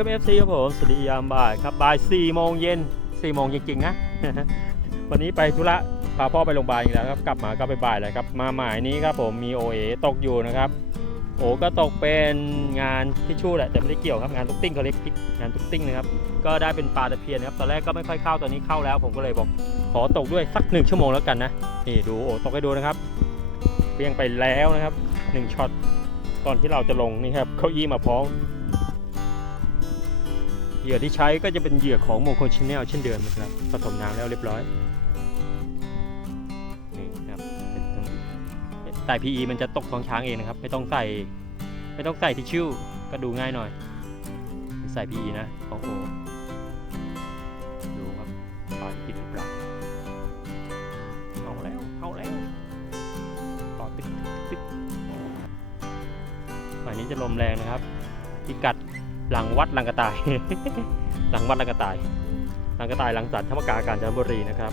วัสดีท่านผู้ชม FC ครับผมสวัสดียามบ่ายครับบ่าย4โมงเย็น4โมงจริงๆนะ วันนี้ไปธุระพาพ่อไปโรงพยาบาลอีกแล้วครับกลับมาก็ไปบ่ายเลยครับมาหมายนี้ครับผมมีโอเอตกอยู่นะครับโอก็ตกเป็นงานที่ชู่แหละแต่ไม่ได้เกี่ยวครับงานตุ๊กติ้งเขาเรียกงานตุ๊กติ้งนะครับก็ได้เป็นปลาตะเพียนครับตอนแรกก็ไม่ค่อยเข้าตอนนี้เข้าแล้ว ผมก็เลยบอกขอตกด้วยสักหนึ่งชั่วโมงแล้วกันนะนี่ดูโอตกให้ดูนะครับเพียงไปแล้วนะครับหนึ่งช็อตก่อนที่เราจะลงนี่ครับเก้าอี้มาพร้อม เหยื่อที่ใช้ก็จะเป็นเหยื่อของโมงคลชแนลเช่นเดิมนะครับผสมน้ำแล้วเรียบร้อยนี่ครับเป็นตรงใส่ PE มันจะตกท้องช้างเองนะครับ ไม่ต้องใส่ไม่ต้องใส่ทิชชู่ก็ดูง่ายหน่อย ใส่ PE นะของโอดูครับปลาติดหรือเปล่าเอาแล้วเอาแล้วต่อตึกตึกตึกฝ่ายนี้จะลมแรงนะครับพิกัด หลังวัดลังกระต่าย หลังวัดลังกระต่ายลังกระต่ายหลังสันธรรมกาการจันทบุรีนะครับ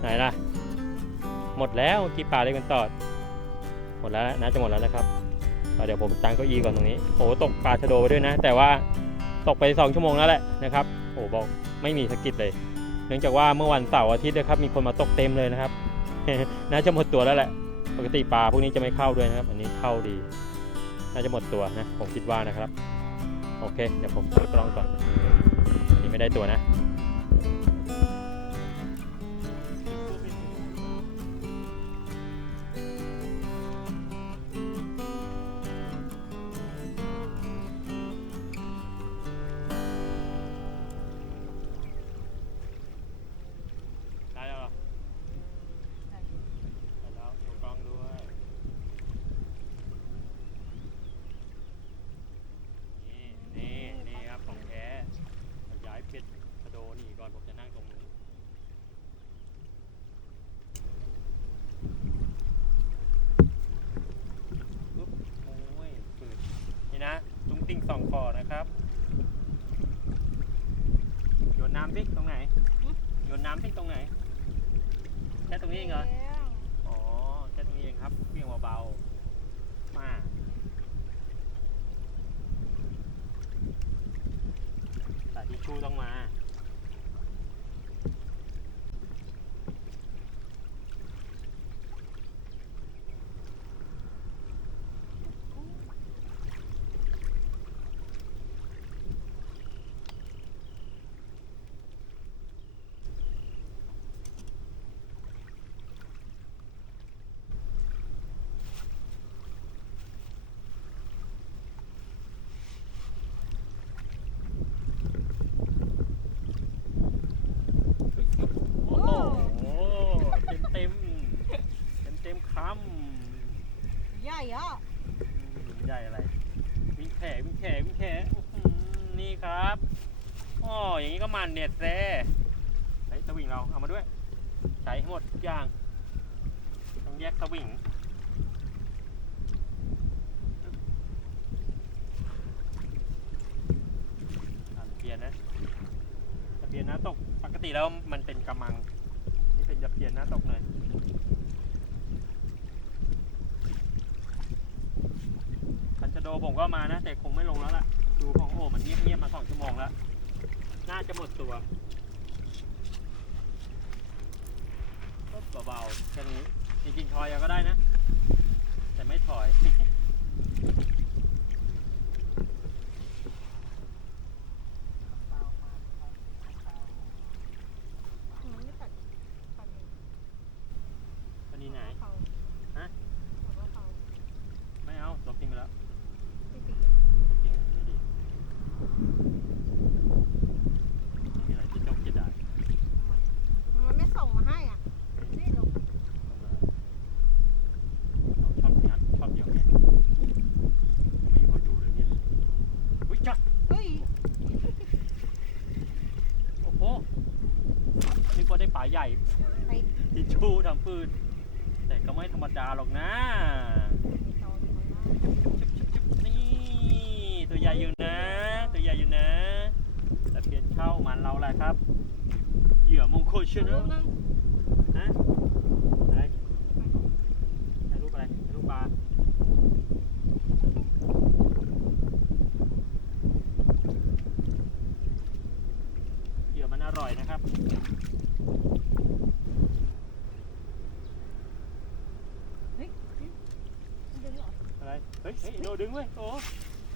ไหนล่ะ หมดแล้วกี่ปลาเล็กมันตอด หมดแล้วนะน่าจะหมดแล้วนะครับเอเดี๋ยวผมตั้งเก้าอี้ก่อนตรงนี้โอ้ตกปลาชะโดไปด้วยนะ แต่ว่าตกไป 2 ชั่วโมงแล้วแหละนะครับโอ้บอกไม่มีสกิดเลย เนื่องจากว่าเมื่อวันเสาร์อาทิตย์นะครับมีคนมาตกเต็มเลยนะครับ น่าจะหมดตัวแล้วแหละ ปกติปลาพวกนี้จะไม่เข้าด้วยนะครับ อันนี้เข้าดี น่าจะหมดตัวนะ ผมคิดว่านะครับ โอเค เดี๋ยวผมเปิดกล้องก่อน อันนี้ไม่ได้ตัวนะ ตุ้งติ้งสองคอนะครับโยนน้ำสิตรงไหนโยนน้ำสิตรงไหนแค่ตรงนี้เองเหรออ๋อแค่ตรงนี้เองครับเพียงเบาๆมาสายทิชชู่ต้องมา โอ้โหเต็มเต็มเต็มเต็มๆคำ ใหญ่อะ อืมใหญ่อะไร วิ่งแขวิ่งแขวิ่งแขอื้อหือนี่ครับอ๋ออย่างนี้ก็ มันเน็ตแซ่ไอ้ยสวิงเราเอามาด้วย ใช้ให้หมดทุกอย่าง ต้องแยกสวิงเปลี่ยนนะตะเพียนน้าตกปกติแล้วมันเป็นกระมัง นี่เป็นตะเพียนน้าตกเลยคันชะโดผมก็มานะ แต่คงไม่ลงแล้วล่ะ ดูของโอ้มันเงียบๆมาสองชั่วโมงแล้ว น่าจะหมดตัวเบาๆแค่นี้จริงๆถอยเอาก็ได้นะ แต่ไม่ถอย มันไม่ตัดตัด อันนี้ไหน เขา ฮะ แต่ว่าเขา ไม่เอาลบทิ้งไปแล้ว ไม่ตี ลบทิ้งไม่ดีไม่มีอะไรที่จ้องจะได้ มันมันไม่ส่งมาให้อะนี่ลง ชอบงัดชอบเดียวเนี่ยไม่มีคนดูเลยเนี่ยอุ้ยจัด เฮ้ย โอ้โหนึกว่าได้ปลา ใหญ่ไปทิชชู่ทำปืน แต่ก็ไม่ธรรมดาหรอกนะมีตอนของน้าชุบๆๆนี่ตัวใหญ่อยู่นะ ตัวใหญ่อยู่นะตะเพียนเข้ามันเราแหละครับ เหยื่อมงคลเชื่อลูนะกนึงฮะอะไรถ่ายรูปอะไรถ่ายรูปปลา ฮ้ยเฮ้ยโดดึงเว้ยโอ้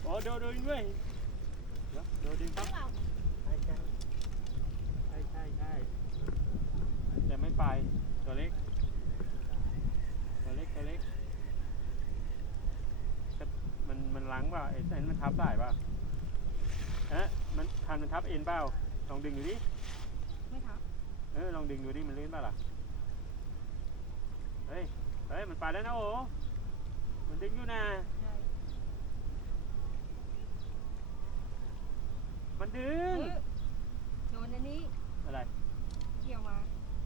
โอ้โดโดดึงเว้ยเดี๋ยวโดดึงครับเปล่าใช่ใช่ใช่ใช่ใช่แต่ไม่ไปตัวเล็กตัวเล็กตัวเล็กก็มันมันล้างเปล่าไอ้ไอ้นั่นมันทับได้เปล่าเอ๊ะมันคันมันทับเอ็นเปล่าลองดึงดูดิไม่ทับเออลองดึงดูดิมันลื่นเปล่าล่ะเฮ้ยเฮ้ยมันไปแล้วนะโอ้มันดึงอยู่นะ ใช่ มันดึเองอโดนอันนี้อะไรเกี่ยวมา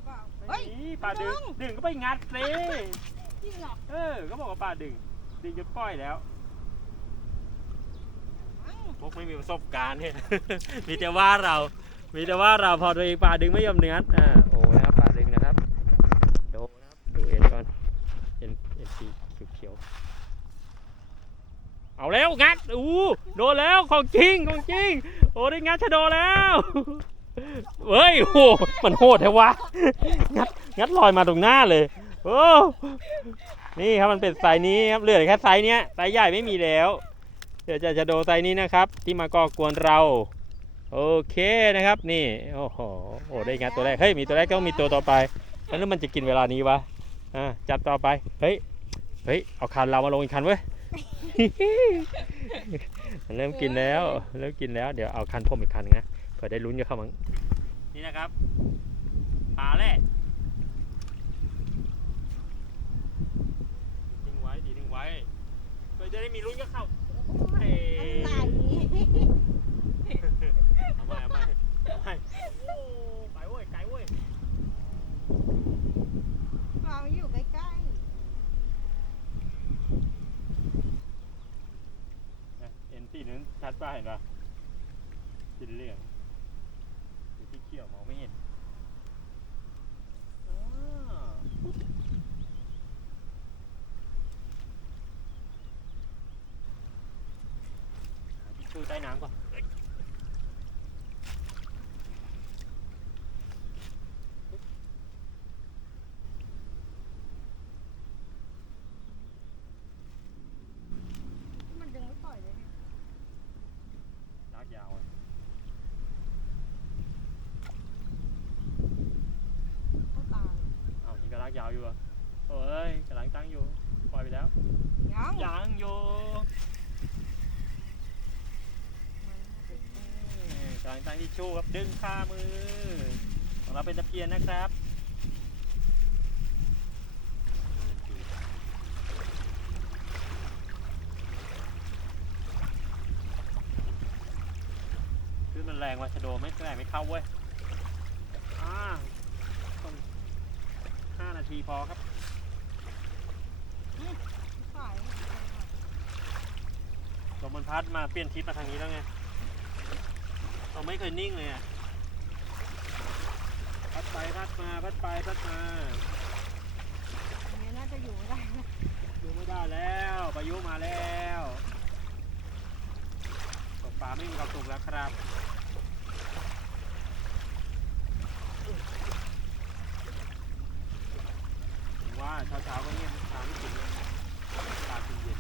เปล่าไม่เฮ้ยมีปลาดึงดึง ดึงก็ไปงัดสิจริงเหรอเออ ก็บอกว่าปลาดึง ดึงจนปล่อยแล้วมั้งพวกไม่มีประสบการณ์เนี่ย มีแต่ว่าเรา มีแต่ว่าเราพอตัวเองปลาดึงไม่ยอมเนื้ออ่า โอ้นะครับปลาดึงนะครับดูนะครับ ดูเอ็นก่อน เอ็น เอ็นสีเขียวๆเอาแล้วงัด อู้ โดนแล้ว ของจริง ของจริง โอ้ได้งัดชะโดแล้วเฮ้ยโอ้มันโหดแท้วะงัดงัดลอยมาตรงหน้าเลยโอ้นี่ครับมันเป็นไซส์นี้ครับเหลือแค่ไซส์เนี้ยไซส์ใหญ่ไม่มีแล้วเดี๋ยวจะจะโดไซส์นี้นะครับ ที่มาก่อกวนเรา โอเคนะครับ นี่โอ้โหโอ้ได้งัดตัวแรกเฮ้ยมีตัวแรกก็มีตัวต่อไปแล้วมันจะกินเวลานี้วะอ่าจัดต่อไปเฮ้ยเฮ้ยเอาคันเรามาลงอีกคันเว้ย เริ่มกินแล้ว เริ่มกินแล้ว เดี๋ยวเอาคันผมอีกคันนึงนะเผื่อได้ลุ้นกับเขามั้งนี่นะครับปลาแร่ทิ้งไว้ดีทิ้งไว้เพื่อจะได้มีลุ้นกับเขาเฮ้ยอะไร เอาไม่เอาไม่เอาไม่โอ้ไปเว้ยไกลเว้ย เปล่าอยู่ใกล้ สีนั้นชัดป่ะเห็นป่ะสีเหลืองหรือที่เขียวมองไม่เห็นอ่าหาทิชชู่ใต้น้ำก่อน ๆมันดึงไม่ปล่อยเลยเนี่ย ลากยาวอะ เข้าตาเลย อ้าวนี่ก็ลาก ยาวอยู่เหรอะโอ้ยกำลังตั้งอยู่ ปล่อยไปแล้ว ยังยังอยู่กำลังตั้งที่ชูครับ ดึงข้ามือ ของเราเป็นตะเพียนนะครับคือมันแรงว่ะชะโดไม่แรงไม่เข้าเว้ย อ่าต้องห้า นาทีพอครับปล่อยลมมันพัดมาเปลี่ยนทิศมาทางนี้แล้วไงเราไม่เคยนิ่งเลยอะพัดไปพัดมาพัดไปพัดมาอันนี้น่าจะอยู่ไม่ได้นะอยู่ไม่ได้แล้วพายุมาแล้วตกปลาไม่มีความสุขแล้วครับ ผม ว่าเช้าๆก็เงียบเช้าไม่กินเลยปลากินเย็น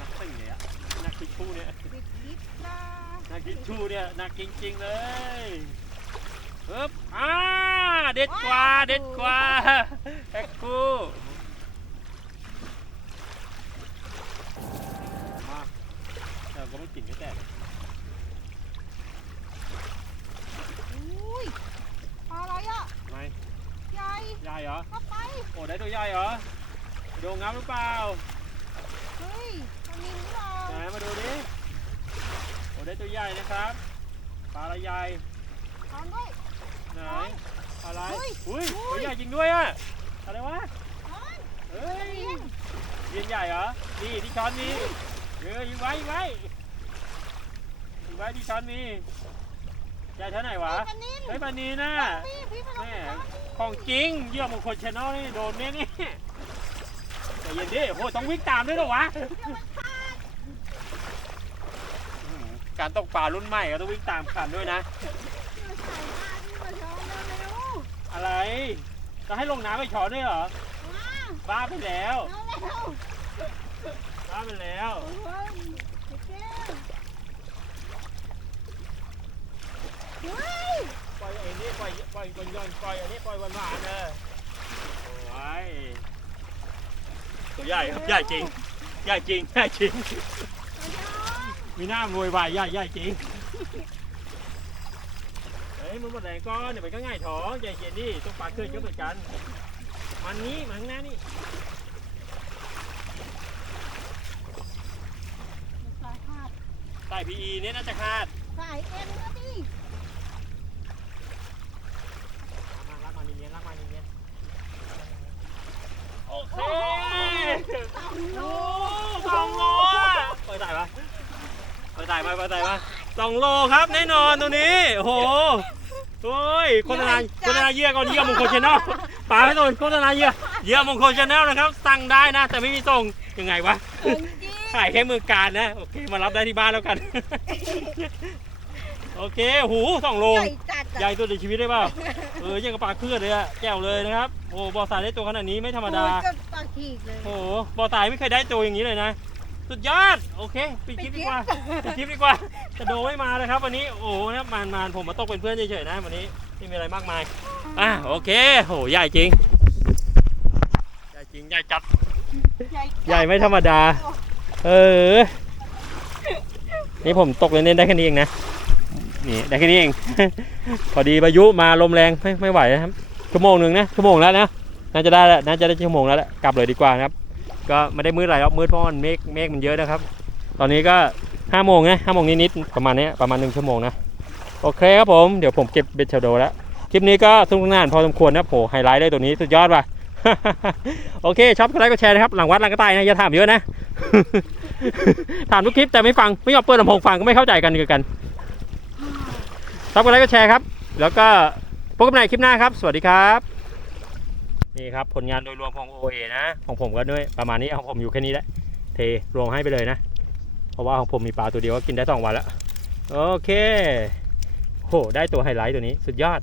นักสิ่งเนี่ยนักทิชชู่เนี่ย ติดยิบนะ นัก ทิชชู่เนี่ยนักจริงๆเลยปึ๊บอ่าเด็ดกว่า เด็ดกว่าแพ็คคู่มาเราก็ไม่กินก็แต่เลยอุ้ยปลาอะไรอะทำไมใหญ่ใหญ่เหรอเข้าไปโอ้ได้ตัวใหญ่เหรอโดนงับหรือเปล่า เฮ้ยมันมีหรือเปล่าไหนมาดูดิโอ้ ได้ตัวใหญ่นะครับ ปลาอะไรใหญ่ตอนด้วย ไหน อะไร เฮ้ยอุ้ย อุ้ตัวย ใหญ่จริงด้วยอะอะไรวะตอนเฮ้ยเลี้ยง เลี้ยงนใหญ่เหรอ นี่ที่ช้อนมีเออยิงไว้ยิงไว้ยิงไว้ที่ช้อนมีใหญ่เท่าไหร่วะปลานินเฮ้ยปลานีน่ะ พี่พี่มาลองแม่ช้อนของจริงเยี่ยมมงคลชแนลนี่โดนแน่นี่ใจเย็นดิโอ้โหต้องวิ่งตามด้วยเหรอวะอื้อหือ การตกปลารุ่นใหม่ก็ต้องวิ่งตามขันด้วยนะมาใส่ผ้าที่มาช้อนเร็วอะไร จะให้ลงน้ำไปช้อนด้วยเหรอๆมาบ้าไปแล้วเอาเร็วบ้าไปแล้วโอ้โหโอเคเฮ้ยปล่อยไอ้นี่ปล่อยปล่อยบนยอนปล่อยอันนี้ปล่อยวันหวานๆเออโอ้ยตัวใหญ่ครับใหญ่จริงใหญ่จริงใหญ่จริงมาช้อน มีหน้าโวยวายใหญ่ใหญ่จริงเฮ้ยมึงหมดแรงก้อนเดี๋ยวมันก็ง่ายท้องใหญ่เย็นนี่ต้องปลาเกินเยอะเหมือนกัน มันนี้มันข้างหน้านี่ใส่ผ้าใส่พีอีเนี่ยน่าจะขาดใส่เอ็นก็ดีมาลากมาเนียนๆลากมาเนียนๆโอเคสองโลโอ้สองโลอะเปิดได้ปะ เปิดได้ปะเปิดได้ปะสองโลครับแน่นอนตัวนี้โอ้โหโอ้ยโฆษณาโฆษณาเยี่ยก่อนเยี่ยมงคลชแนลปลาไม่โดนโฆษณาเยี่ยเยี่ยมงคลชแนลนะครับ สั่งได้นะ แต่ไม่มีส่งยังไงวะเอ็นจีขายแค่มือการนะโอเคมารับได้ที่บ้านแล้วกัน โอเคหูสองโลใหญ่จัดอะใหญ่สุดในชีวิตได้เปล่าเออยังกับปลาเคลื่อนเลยอะแก้วเลยนะครับโอ้บอสายได้ตัวขนาดนี้ไม่ธรรมดาโอ้ยจะปากขีดเลยโอ้โหบอสายไม่เคยได้ตัวอย่างนี้เลยนะ สุดยอด โอเคปิดคลิปดีกว่าปิดคลิปดีกว่าจะโดไม่มาเลยครับ วันนี้โอ้โหนะมานมานผมมาตกเป็นเพื่อนเฉยๆนะวันนี้ไม่มีอะไรมากมายอะโอเคโหใหญ่จริงใหญ่จริงใหญ่จัดใหญ่จัดใหญ่ไม่ธรรมดา เออ นี่ผมตกเล่นๆได้แค่นี้เองนะนี่ได้แค่นี้เอง พอดีพายุมาลมแรงไม่ไม่ไหวนะครับชั่วโมงหนึ่งนะชั่วโมงแล้วนะน่าจะได้แล้วน่าจะได้ชั่วโมงแล้วแหละกลับเลยดีกว่านะครับ ก็ไม่ได้มืดอะไรหรอกมืดเพราะมันเมฆเมฆมันเยอะนะครับ ตอนนี้ก็ห้าโมงนะห้าโมงนิดๆประมาณนี้ประมาณหนึ่งชั่วโมงนะโอเคครับผมเดี๋ยวผมเก็บเบ็ดเชลโดแล้วคลิปนี้ก็สนุกสนานพอสมควรนะโหไฮไลท์เลยตัวนี้สุดยอดว่ะโอเคชอบก็ไลค์ก็แชร์นะครับหลังวัดหลังกระต่ายนะอย่าถามเยอะนะถามทุกคลิปแต่ไม่ฟังไม่ยอมเปิดลำโพงฟังก็ไม่เข้าใจกันคือกันชอบก็ไลค์ก็แชร์ครับ แล้วก็พบกันใหม่คลิปหน้าครับ สวัสดีครับ นี่ครับผลงานโดยรวมของ OA นะ ของผมก็ด้วยประมาณนี้ของผมอยู่แค่นี้แหละ เทรวมให้ไปเลยนะ เพราะว่าของผมมีปลาตัวเดียวก็กินได้สองวันแล้ว โอเคโหได้ตัวไฮไลท์ตัวนี้สุดยอด